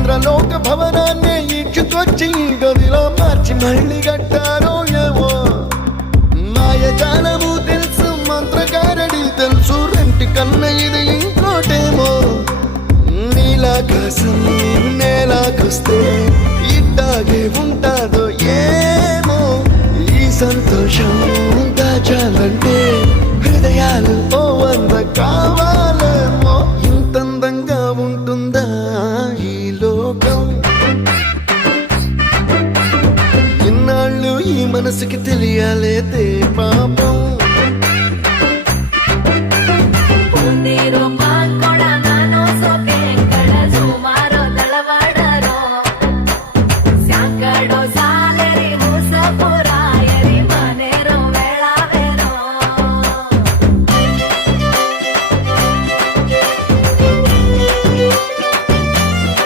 ఇంద్రలోక భవనాన్ని ఈడ్చుకొచ్చి గదిలో మార్చి మళ్ళీ కట్టారో ఏమో మాయజాలము తెలుసు మంత్రగారడి తెలుసు రెంటి కన్న ఇది ఇంకోటేమో నీలాకాశం నేలాకొస్తే ఇట్టాగే ఉంటాదో ఏమో ఈ సంతోషం దాచాలంటే హృదయాలు ఓ వంద కావాలేమో ఇంతందంగా ఉంటుందా ఈ లోకం ఇన్నాళ్ళు ఈ మనసుకి తెలియాలేదే పాపం